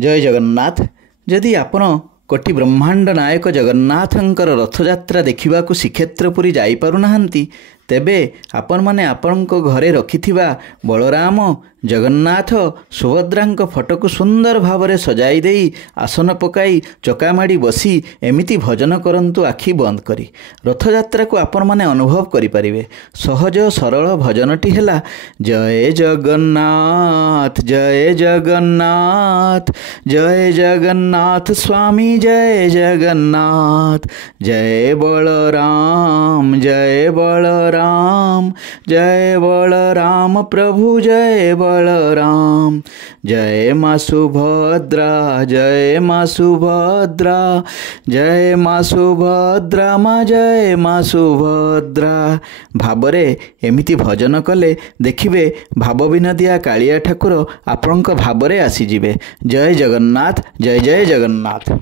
जय जगन्नाथ। जदि आपण कोटि ब्रह्मांड नायक जगन्नाथंकर रथयात्रा देखा श्रीक्षेत्रपुरी जापारुना तेबे आपण माने आपणको घरे रखिथिबा बलराम जगन्नाथ सुभद्रांक फटोक सुंदर भावरे सजाई देई आसन पकाई चकामाड़ी बसी एमिति भजन करंतु आखि बंद करी रथयात्रा को आपण माने अनुभव करि परिबे। सहज सरल भजनटी हैला जय जगन्नाथ जय जगन्नाथ जय जगन्नाथ स्वामी जय जगन्नाथ जय बलराम जय बलराम प्रभु जय बलराम जय माँ सुभद्रा जय माँ सुभद्रा जय माँ सुभद्रा माँ जय माँ सुभद्रा भावरे एमिति भजन कले देखिबे भाव विनोदिया कालिया ठाकुर आपणक भावरे आसीजिबे। जय जगन्नाथ जय जय जगन्नाथ।